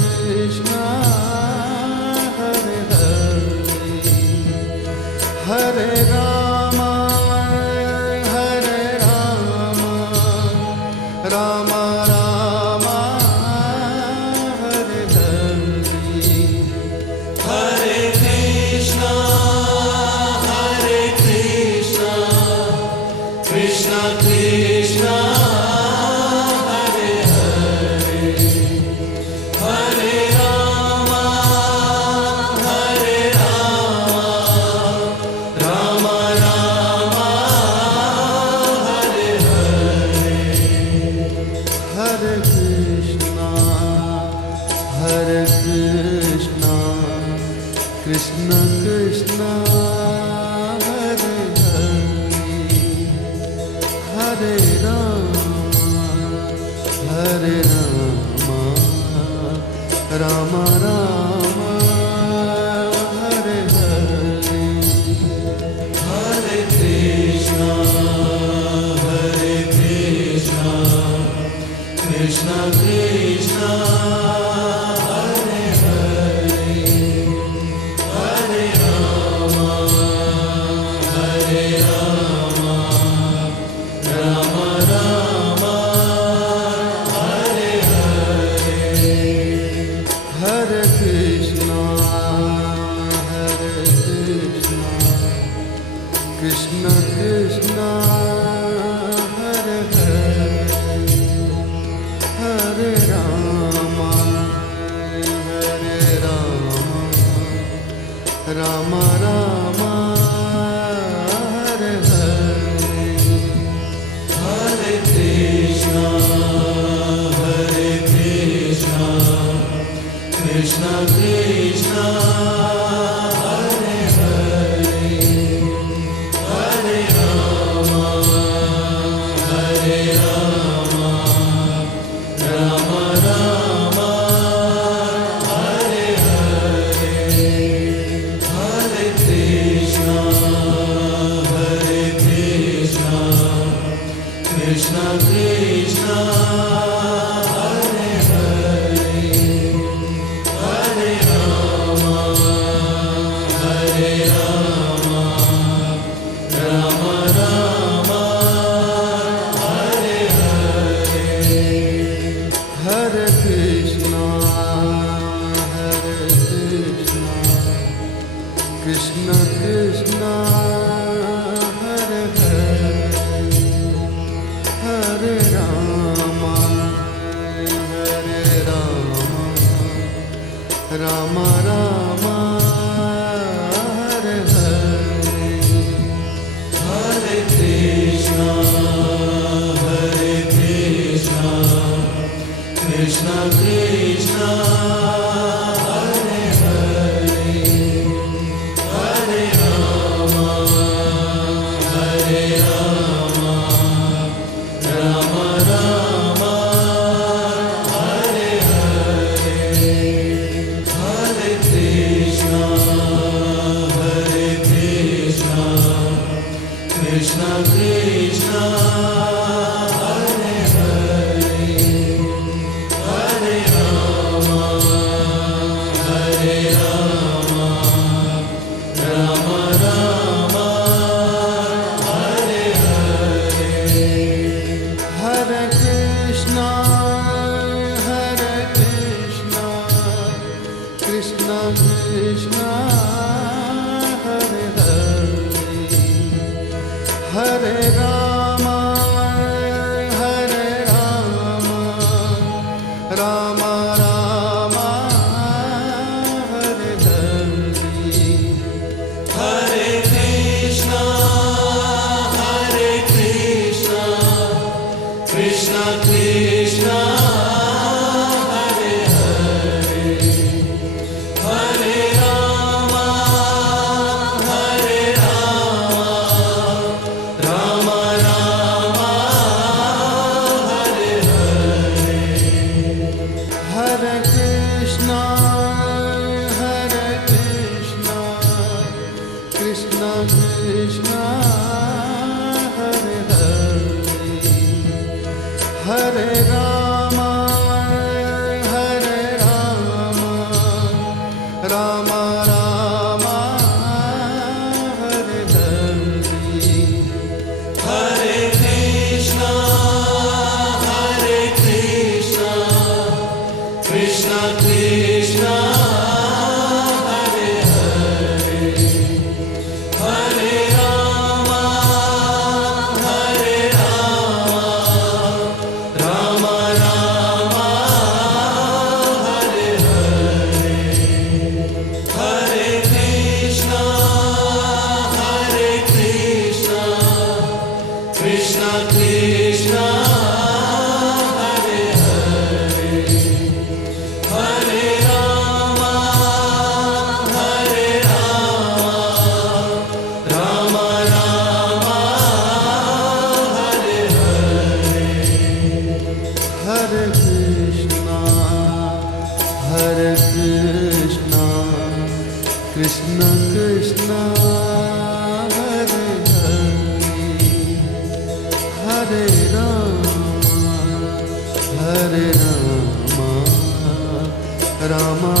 Krishna, Hare Hare, Hare Rama, Hare Rama, Rama Rama, Hare Hare, Hare Krishna, Hare Krishna, Krishna Krishna, Hare Hare, Hare Rama, Hare Rama, Rama Rama, Hare Hare, Hare Krishna, Hare Krishna, Krishna Krishna, Hare Hare, Hare Rama, Hare Rama, Rama Rama, Hare Hare, Hare Krishna, Hare Krishna, Krishna Krishna, Hare Hare, Hare Rama, Hare Rama, Rama Rama, Hare Hare, Hare Krishna, Hare Krishna, Krishna Krishna, Hare Hare, Hare Rama, Hare Rama, Rama Rama, Hare Hare, Hare Krishna, Hare Krishna, Krishna Krishna, Hare Hare, Hare Rama, Hare Rama, Rama Rama, Hare Hare, Hare Krishna, Hare Krishna, Krishna Krishna, Hare Hare, Hare Rama, Hare Rama, Rama Rama, Hare Hare, Hare Krishna, Hare Krishna, Krishna Krishna, Hare Hare, Hare Rama, Hare Rama, Rama Rama, Hare Hare, Hare Krishna, Hare Krishna, Krishna Krishna, Hare Hare, Hare Rama, Hare Rama, Rama Rama, Hare Hare, Hare Krishna, Hare Krishna, Krishna Krishna, Hare Hare, Hare Rama, Hare Rama, Rama Rama, Hare Hare, Hare Krishna, Hare Krishna, Krishna Krishna, Hare Hare, Hare Rama, Hare Rama, Rama Rama, Hare Hare, Hare Krishna, Hare Krishna, Krishna Krishna, Hare Hare, Hare Rama, Krishna Hare Hare Hare Rama Hare Rama Rama Rama Hare Hare Hare Krishna Krishna Krishna Hare Hare Hare Rama Hare Rama Rama Rama Hare Hare Hare Krishna Krishna Krishna Hare Hare Rama Rama